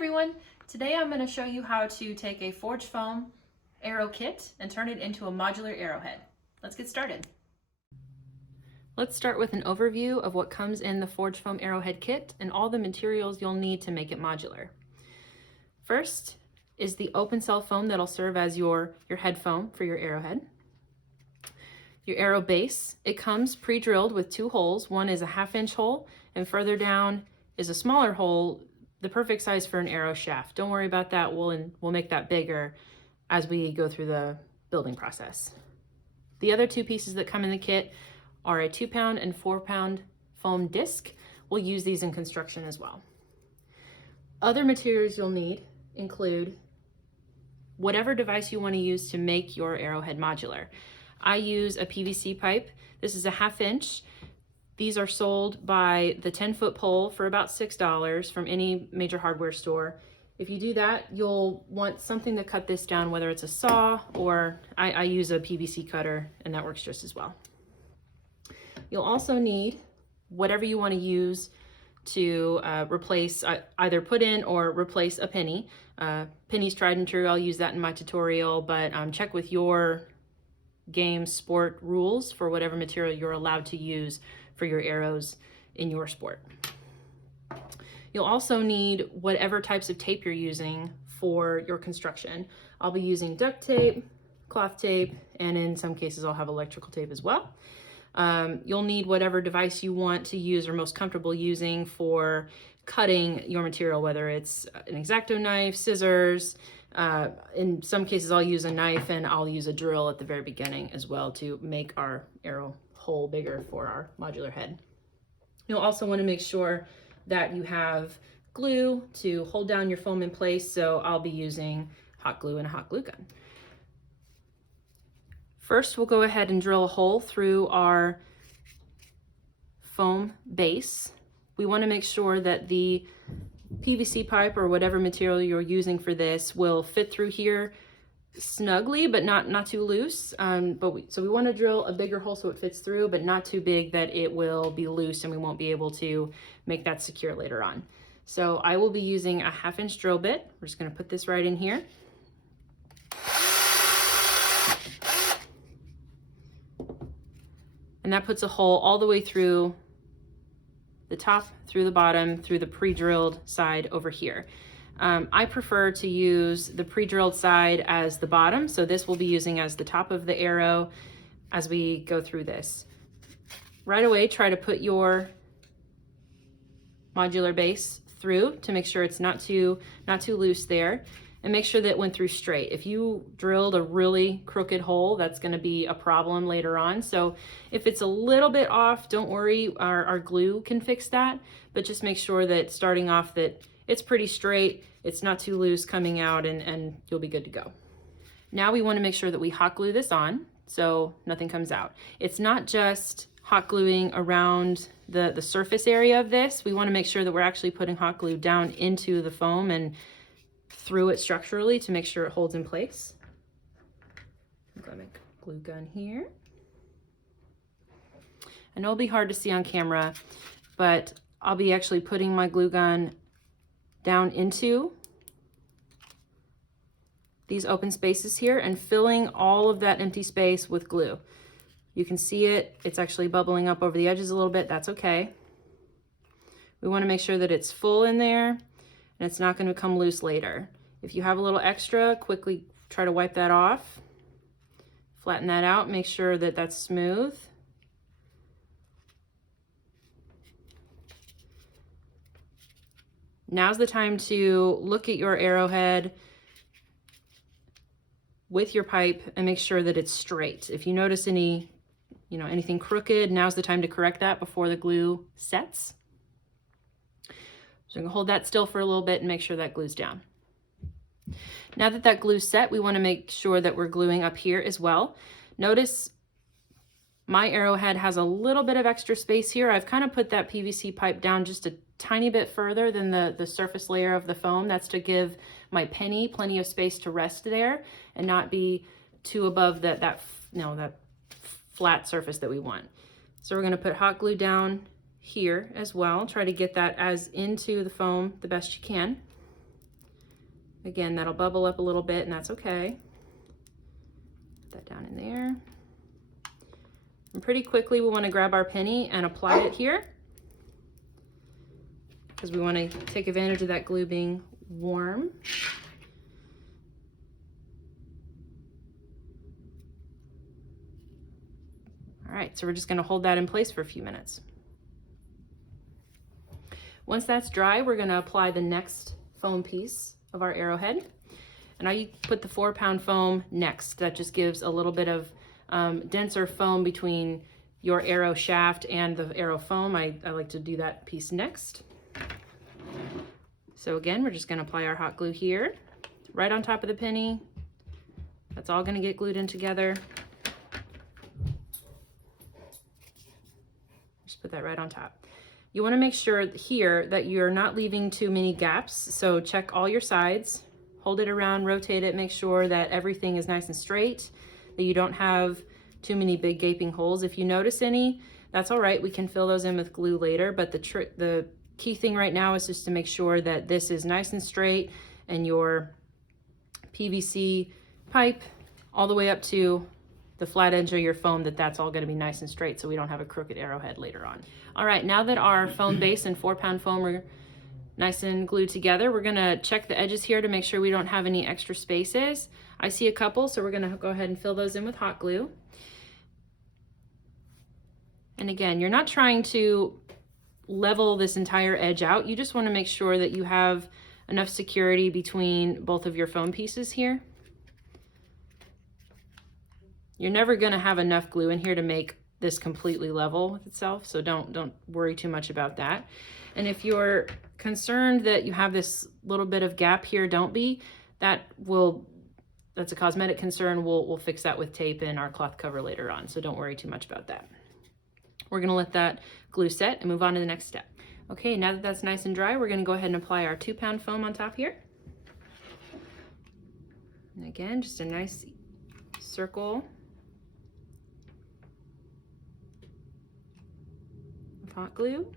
everyone! Today I'm going to show you how to take a forged foam arrow kit and turn it into a modular arrowhead. Let's get started. Let's start with an overview of what comes in the forged foam arrowhead kit and all the materials you'll need to make it modular. First is the open cell foam that'll serve as your head foam for your arrowhead. Your arrow base, it comes pre-drilled with two holes. One is a 1/2 inch hole and further down is a smaller hole, the perfect size for an arrow shaft. Don't worry about that, we'll make that bigger as we go through the building process. The other two pieces that come in the kit are a 2-pound and 4-pound foam disc. We'll use these in construction as well. Other materials you'll need include whatever device you want to use to make your arrowhead modular. I use a PVC pipe. This is a 1/2 inch. These are sold by the 10-foot pole for about $6 from any major hardware store. If you do that, you'll want something to cut this down, whether it's a saw or I use a PVC cutter, and that works just as well. You'll also need whatever you want to use to replace, either put in or replace a penny. Penny's tried and true. I'll use that in my tutorial, but check with your game sport rules for whatever material you're allowed to use for your arrows in your sport. You'll also need whatever types of tape you're using for your construction. I'll be using duct tape, cloth tape, and in some cases I'll have electrical tape as well. You'll need whatever device you want to use or most comfortable using for cutting your material, whether it's an X-Acto knife, scissors. In some cases I'll use a knife, and I'll use a drill at the very beginning as well to make our arrow hole bigger for our modular head. You'll also want to make sure that you have glue to hold down your foam in place, so I'll be using hot glue and a hot glue gun. First, we'll go ahead and drill a hole through our foam base. We want to make sure that the PVC pipe or whatever material you're using for this will fit through here snugly, but not too loose. So we want to drill a bigger hole so it fits through, but not too big that it will be loose and we won't be able to make that secure later on. So I will be using a 1/2 inch drill bit. We're just going to put this right in here. And that puts a hole all the way through the top, through the bottom, through the pre-drilled side over here. I prefer to use the pre-drilled side as the bottom, so this will be using as the top of the arrow as we go through this. Right away, try to put your modular base through to make sure it's not too loose there, and make sure that it went through straight. If you drilled a really crooked hole, that's going to be a problem later on. So if it's a little bit off, don't worry, our glue can fix that, but just make sure that starting off that it's pretty straight, it's not too loose coming out, and you'll be good to go. Now we want to make sure that we hot glue this on so nothing comes out. It's not just hot gluing around the surface area of this. We want to make sure that we're actually putting hot glue down into the foam and through it structurally to make sure it holds in place. I've got my glue gun here. I know it'll be hard to see on camera, but I'll be actually putting my glue gun down into these open spaces here and filling all of that empty space with glue. You can see it, it's actually bubbling up over the edges a little bit, that's okay. We want to make sure that it's full in there and it's not going to come loose later. If you have a little extra, quickly try to wipe that off. Flatten that out, make sure that that's smooth. Now's the time to look at your arrowhead with your pipe and make sure that it's straight. If you notice anything crooked, now's the time to correct that before the glue sets. So I'm gonna hold that still for a little bit and make sure that glue's down. Now that that glue's set, we want to make sure that we're gluing up here as well. Notice my arrowhead has a little bit of extra space here. I've kind of put that PVC pipe down just a tiny bit further than the surface layer of the foam. That's to give my penny plenty of space to rest there and not be too above that flat surface that we want. So we're going to put hot glue down here as well. Try to get that as into the foam the best you can. Again, that'll bubble up a little bit, and that's okay. Put that down in there. And pretty quickly we want to grab our penny and apply it here, because we want to take advantage of that glue being warm. All right, so we're just going to hold that in place for a few minutes. Once that's dry, we're going to apply the next foam piece of our arrowhead. And I put the 4-pound foam next. That just gives a little bit of denser foam between your arrow shaft and the arrow foam. I like to do that piece next. So again, we're just going to apply our hot glue here, right on top of the penny. That's all going to get glued in together. Just put that right on top. You want to make sure here that you're not leaving too many gaps. So check all your sides, hold it around, rotate it, make sure that everything is nice and straight, that you don't have too many big gaping holes. If you notice any, that's all right. We can fill those in with glue later, but the key thing right now is just to make sure that this is nice and straight and your PVC pipe all the way up to the flat edge of your foam, that's all going to be nice and straight so we don't have a crooked arrowhead later on. All right, now that our foam base and 4-pound foam are nice and glued together, we're going to check the edges here to make sure we don't have any extra spaces. I see a couple, so we're going to go ahead and fill those in with hot glue. And again, you're not trying to level this entire edge out. You just want to make sure that you have enough security between both of your foam pieces here. You're never going to have enough glue in here to make this completely level with itself, so don't worry too much about that. And if you're concerned that you have this little bit of gap here, don't be. That's a cosmetic concern. We'll fix that with tape and our cloth cover later on, so don't worry too much about that. We're going to let that glue set and move on to the next step. Okay, now that that's nice and dry, we're going to go ahead and apply our 2-pound foam on top here. And again, just a nice circle of hot glue.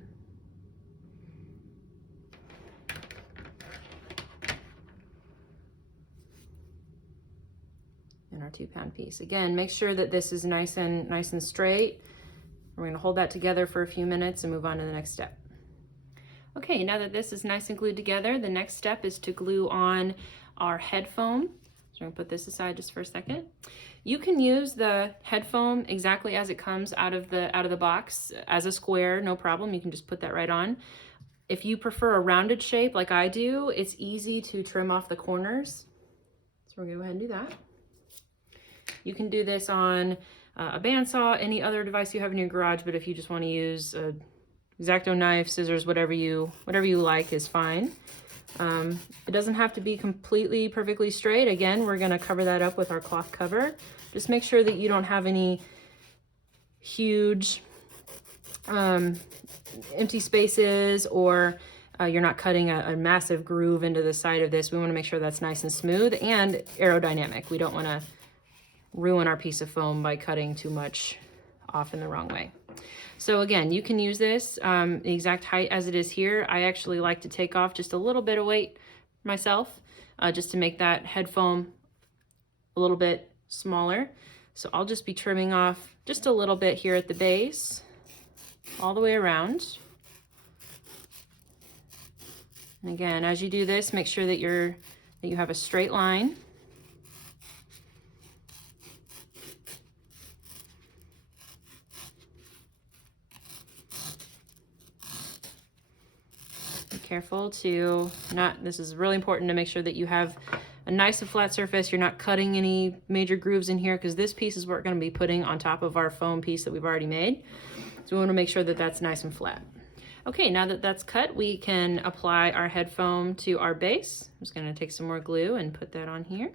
And our 2-pound piece. Again, make sure that this is nice and straight. We're going to hold that together for a few minutes and move on to the next step. Okay, now that this is nice and glued together, the next step is to glue on our head foam. So I'm going to put this aside just for a second. You can use the head foam exactly as it comes out of the box as a square, no problem. You can just put that right on. If you prefer a rounded shape like I do, it's easy to trim off the corners. So we're going to go ahead and do that. You can do this on a bandsaw, any other device you have in your garage, but if you just want to use a X-Acto knife, scissors, whatever you like is fine. It doesn't have to be completely perfectly straight. Again, we're going to cover that up with our cloth cover. Just make sure that you don't have any huge empty spaces, or you're not cutting a massive groove into the side of this. We want to make sure that's nice and smooth and aerodynamic. We don't want to ruin our piece of foam by cutting too much off in the wrong way. So again, you can use this the exact height as it is here. I actually like to take off just a little bit of weight myself, just to make that head foam a little bit smaller. So I'll just be trimming off just a little bit here at the base, all the way around. And again, as you do this, make sure that you have a straight line. Careful to not, this is really important to make sure that you have a nice and flat surface. You're not cutting any major grooves in here, because this piece is what we're going to be putting on top of our foam piece that we've already made. So we want to make sure that that's nice and flat. Okay, now that that's cut, we can apply our head foam to our base. I'm just going to take some more glue and put that on here.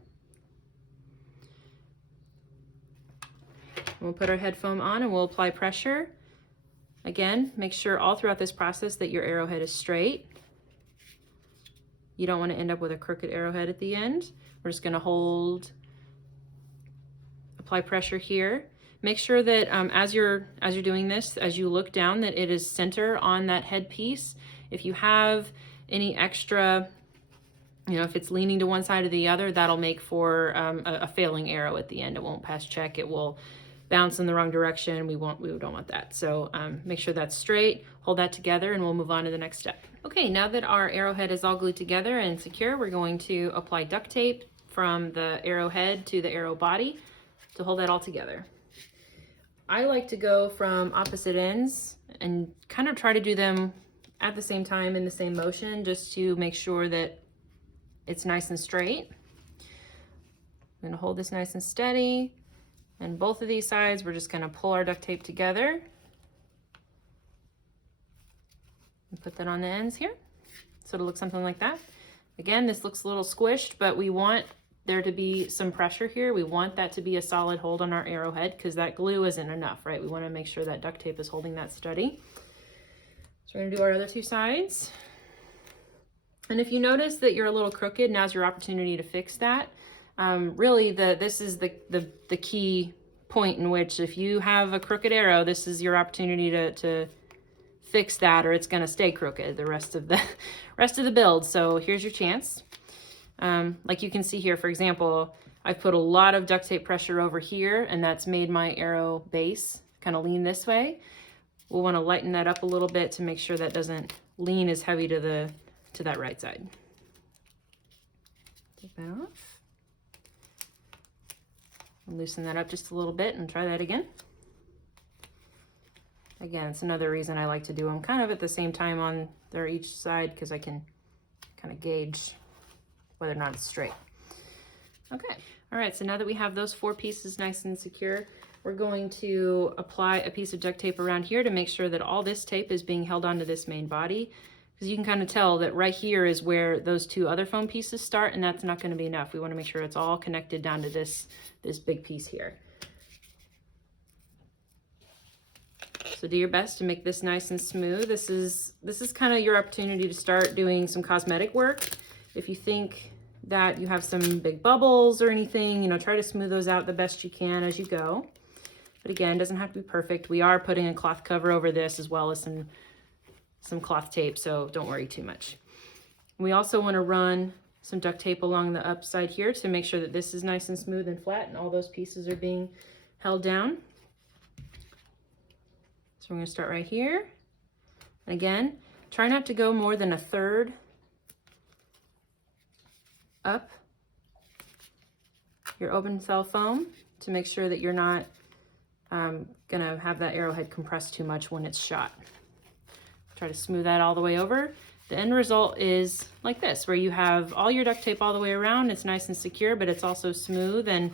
We'll put our head foam on and we'll apply pressure. Again, make sure all throughout this process that your arrowhead is straight. You don't want to end up with a crooked arrowhead at the end. We're just going to apply pressure here. Make sure that as you're doing this, as you look down, that it is center on that head piece. If you have any extra You know, if it's leaning to one side or the other, that'll make for a failing arrow at the end. It won't pass check. It will bounce in the wrong direction. We don't want that. So make sure that's straight, hold that together, and we'll move on to the next step. Okay, now that our arrowhead is all glued together and secure, we're going to apply duct tape from the arrowhead to the arrow body to hold that all together. I like to go from opposite ends and kind of try to do them at the same time in the same motion, just to make sure that it's nice and straight. I'm gonna hold this nice and steady, and both of these sides we're just gonna pull our duct tape together and put that on the ends here, so it'll look something like that. Again, this looks a little squished, but we want there to be some pressure here. We want that to be a solid hold on our arrowhead, because that glue isn't enough, right? We want to make sure that duct tape is holding that steady. So we're going to do our other two sides. And if you notice that you're a little crooked, now's your opportunity to fix that. Really, this is the key point in which, if you have a crooked arrow, this is your opportunity to fix that, or it's going to stay crooked the rest of the build. So here's your chance. Like you can see here, for example, I've put a lot of duct tape pressure over here, and that's made my arrow base kind of lean this way. We'll want to lighten that up a little bit to make sure that doesn't lean as heavy to that right side. Take that off. Loosen that up just a little bit and try that again. Again, it's another reason I like to do them kind of at the same time on each side, because I can kind of gauge whether or not it's straight. Okay, all right, so now that we have those 4 pieces nice and secure, we're going to apply a piece of duct tape around here to make sure that all this tape is being held onto this main body, because you can kind of tell that right here is where those 2 other foam pieces start, and that's not going to be enough. We want to make sure it's all connected down to this big piece here. So do your best to make this nice and smooth. This is kind of your opportunity to start doing some cosmetic work. If you think that you have some big bubbles or anything, you know, try to smooth those out the best you can as you go. But again, it doesn't have to be perfect. We are putting a cloth cover over this, as well as some cloth tape, so don't worry too much. We also want to run some duct tape along the upside here to make sure that this is nice and smooth and flat, and all those pieces are being held down. So we're going to start right here. And again, try not to go more than 1/3 up your open cell foam, to make sure that you're not gonna have that arrowhead compressed too much when it's shot. Try to smooth that all the way over. The end result is like this, where you have all your duct tape all the way around. It's nice and secure, but it's also smooth and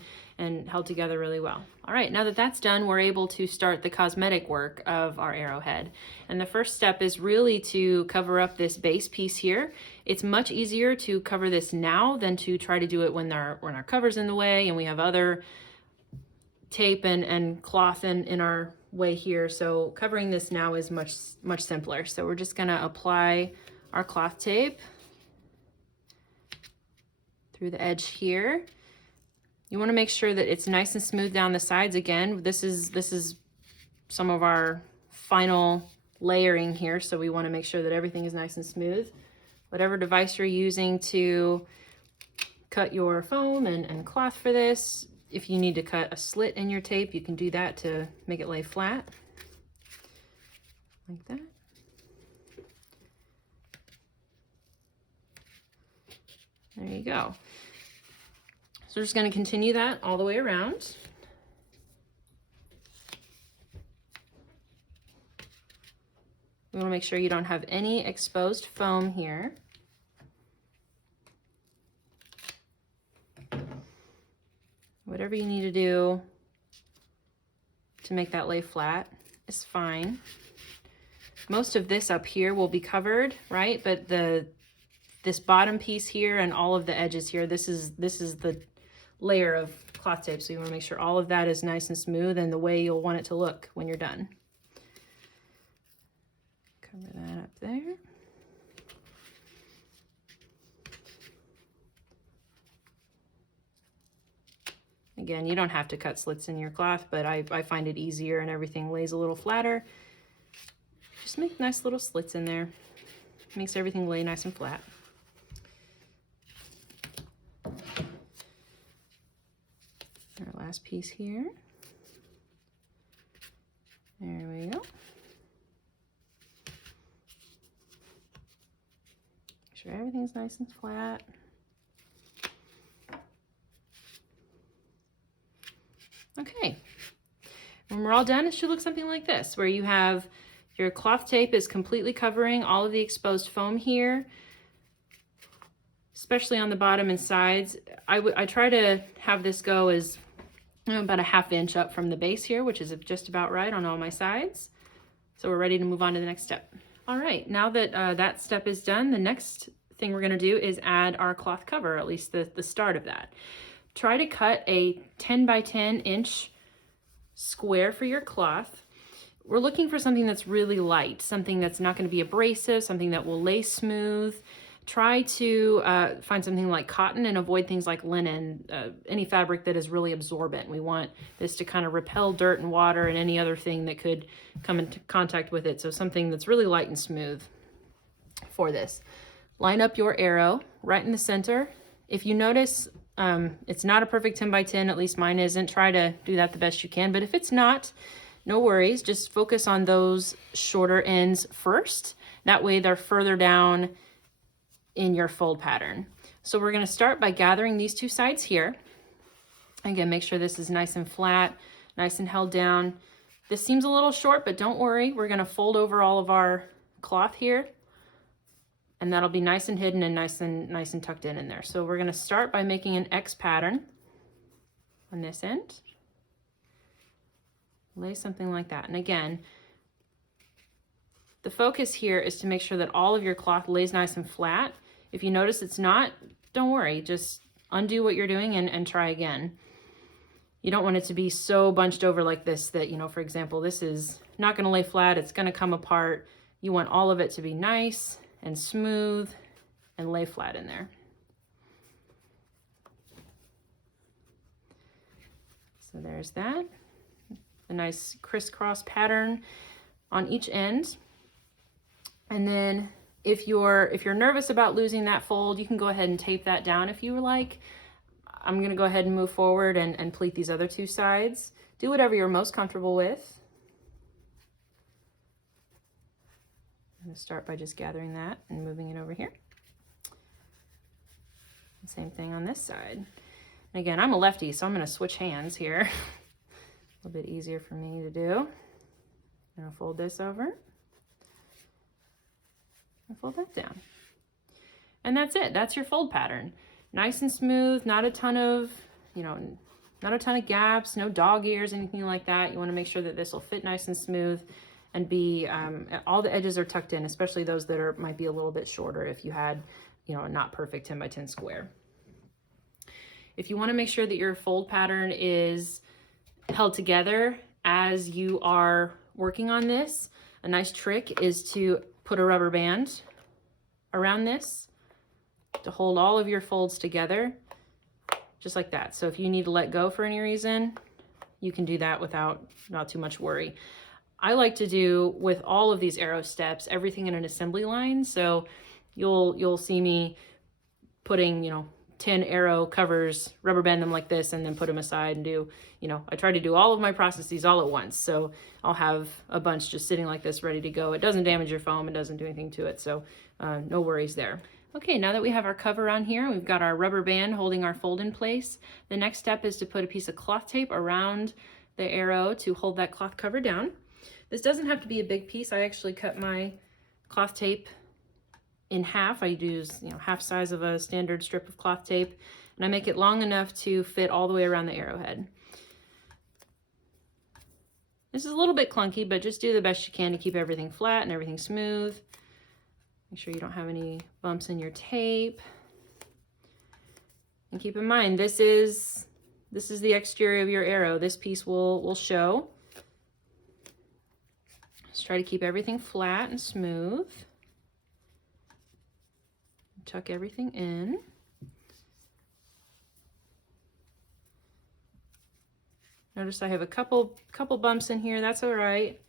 held together really well. All right, now that that's done, we're able to start the cosmetic work of our arrowhead. And the first step is really to cover up this base piece here. It's much easier to cover this now than to try to do it when our cover's in the way and we have other tape and cloth in our way here. So covering this now is much simpler. So we're just gonna apply our cloth tape through the edge here. You want to make sure that it's nice and smooth down the sides. Again, this is some of our final layering here, so we want to make sure that everything is nice and smooth. Whatever device you're using to cut your foam and cloth for this, if you need to cut a slit in your tape, you can do that to make it lay flat, like that. There you go. So we're just going to continue that all the way around. We want to make sure you don't have any exposed foam here. Whatever you need to do to make that lay flat is fine. Most of this up here will be covered, right? But this bottom piece here and all of the edges here, this is the layer of cloth tape, so you want to make sure all of that is nice and smooth and the way you'll want it to look when you're done. Cover that up there. Again, you don't have to cut slits in your cloth, but I find it easier and everything lays a little flatter. Just make nice little slits in there. Makes everything lay nice and flat. Our last piece here. There we go. Make sure everything's nice and flat. Okay. When we're all done, it should look something like this, where you have your cloth tape is completely covering all of the exposed foam here, especially on the bottom and sides. I try to have this go as about a 1/2 inch up from the base here, which is just about right on all my sides. So we're ready to move on to the next step. All right, now that that step is done, the next thing we're gonna do is add our cloth cover, at least the start of that. Try to cut a 10 by 10 inch square for your cloth. We're looking for something that's really light, something that's not going to be abrasive, something that will lay smooth. Try to find something like cotton and avoid things like linen, any fabric that is really absorbent. We want this to kind of repel dirt and water and any other thing that could come into contact with it. So something that's really light and smooth for this. Line up your arrow right in the center. If you notice, it's not a perfect 10 by 10, at least mine isn't. Try to do that the best you can, but if it's not, no worries, just focus on those shorter ends first. That way they're further down in your fold pattern. So we're gonna start by gathering these two sides here. Again, make sure this is nice and flat, nice and held down. This seems a little short, but don't worry. We're gonna fold over all of our cloth here, and that'll be nice and hidden and nice and tucked in there. So we're gonna start by making an X pattern on this end. Lay something like that. And again, the focus here is to make sure that all of your cloth lays nice and flat. If you notice it's not, don't worry, just undo what you're doing and try again. You don't want it to be so bunched over like this that, you know, for example, this is not gonna lay flat, it's gonna come apart. You want all of it to be nice and smooth and lay flat in there. So there's that. A nice crisscross pattern on each end. And then if you're nervous about losing that fold, you can go ahead and tape that down if you like. I'm gonna go ahead and move forward and pleat these other two sides. Do whatever you're most comfortable with. I'm gonna start by just gathering that and moving it over here. Same thing on this side. And again, I'm a lefty, so I'm gonna switch hands here. A little bit easier for me to do. I'm gonna fold this over and fold that down. And that's it, that's your fold pattern. Nice and smooth, not a ton of, not a ton of gaps, no dog ears, anything like that. You wanna make sure that this will fit nice and smooth and be, all the edges are tucked in, especially those that might be a little bit shorter if you had, a not perfect 10 by 10 square. If you wanna make sure that your fold pattern is held together as you are working on this, a nice trick is to put a rubber band around this to hold all of your folds together, just like that. So if you need to let go for any reason, you can do that without not too much worry. I like to do with all of these arrow steps, everything in an assembly line. So you'll see me putting, 10 arrow covers, rubber band them like this, and then put them aside and do, I try to do all of my processes all at once. So I'll have a bunch just sitting like this ready to go. It doesn't damage your foam, it doesn't do anything to it. So no worries there. Okay, now that we have our cover on here, we've got our rubber band holding our fold in place. The next step is to put a piece of cloth tape around the arrow to hold that cloth cover down. This doesn't have to be a big piece. I actually cut my cloth tape in half. I use, half size of a standard strip of cloth tape, and I make it long enough to fit all the way around the arrowhead. This is a little bit clunky, but just do the best you can to keep everything flat and everything smooth. Make sure you don't have any bumps in your tape. And keep in mind, this is the exterior of your arrow. This piece will show. Just try to keep everything flat and smooth. Tuck everything in. Notice I have a couple bumps in here. That's all right.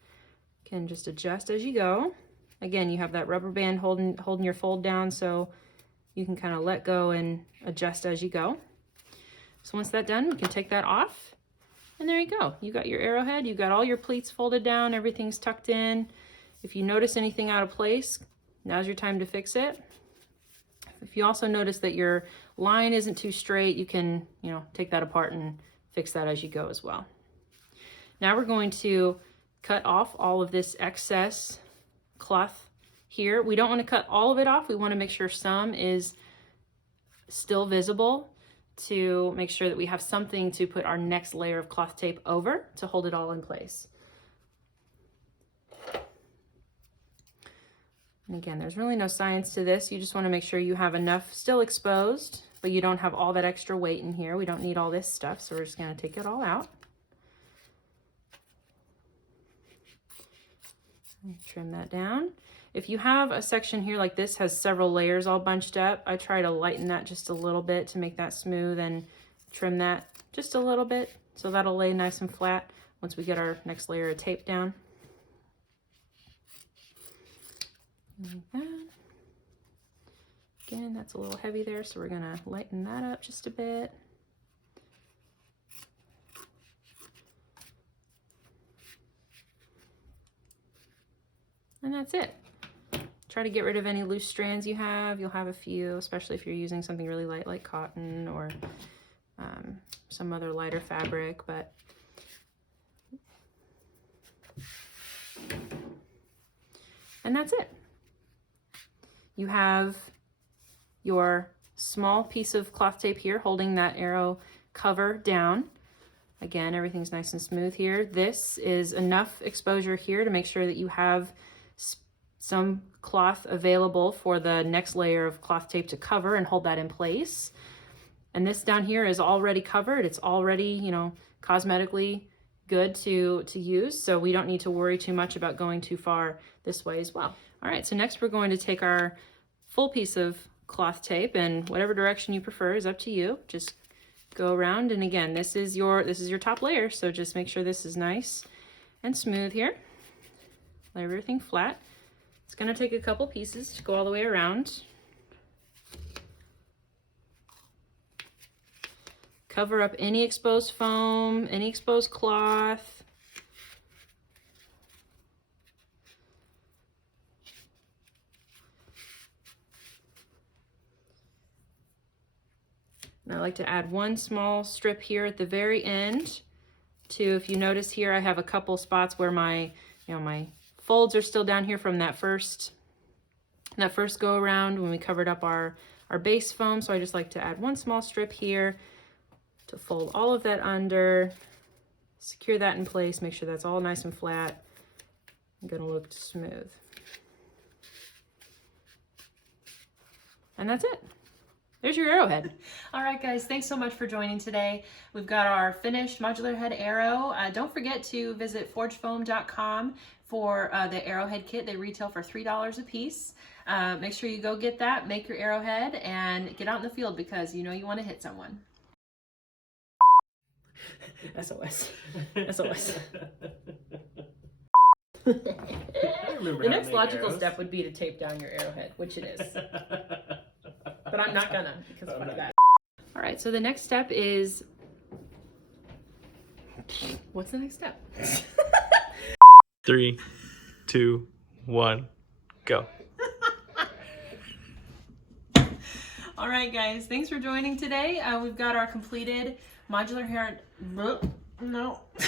Can just adjust as you go. Again, you have that rubber band holding your fold down, so you can kind of let go and adjust as you go. So once that's done, we can take that off. And there you go. You got your arrowhead. You got all your pleats folded down. Everything's tucked in. If you notice anything out of place, now's your time to fix it. If you also notice that your line isn't too straight, you can, take that apart and fix that as you go as well. Now we're going to cut off all of this excess cloth here. We don't want to cut all of it off. We want to make sure some is still visible to make sure that we have something to put our next layer of cloth tape over to hold it all in place. And again, there's really no science to this. You just want to make sure you have enough still exposed, but you don't have all that extra weight in here. We don't need all this stuff, so we're just going to take it all out. And trim that down. If you have a section here like this has several layers all bunched up, I try to lighten that just a little bit to make that smooth and trim that just a little bit so that'll lay nice and flat once we get our next layer of tape down. Like that. Again, that's a little heavy there, so we're gonna lighten that up just a bit. And that's it. Try to get rid of any loose strands you have. You'll have a few, especially if you're using something really light like cotton or some other lighter fabric, but and that's it. You have your small piece of cloth tape here holding that arrow cover down. Again, everything's nice and smooth here. This is enough exposure here to make sure that you have some cloth available for the next layer of cloth tape to cover and hold that in place. And this down here is already covered. It's already, cosmetically good to use, so we don't need to worry too much about going too far this way as well. All right, so next we're going to take our full piece of cloth tape, and whatever direction you prefer is up to you. Just go around, and again, this is your top layer, so just make sure this is nice and smooth here. Lay everything flat. It's going to take a couple pieces to go all the way around. Cover up any exposed foam, any exposed cloth. And I like to add one small strip here at the very end if you notice here, I have a couple spots where my folds are still down here from that first go around when we covered up our base foam. So I just like to add one small strip here to fold all of that under, secure that in place, make sure that's all nice and flat and gonna look smooth. And that's it. There's your arrowhead. All right, guys, thanks so much for joining today. We've got our finished modular head arrow. Don't forget to visit forgefoam.com for the arrowhead kit. They retail for $3 a piece. Make sure you go get that, make your arrowhead, and get out in the field because you want to hit someone. SOS. SOS. The next logical step would be to tape down your arrowhead, which it is. But I'm not gonna because of that. All right, so the next step is, what's the next step? 3, 2, 1, go. All right, guys, thanks for joining today. We've got our completed modular hair. No.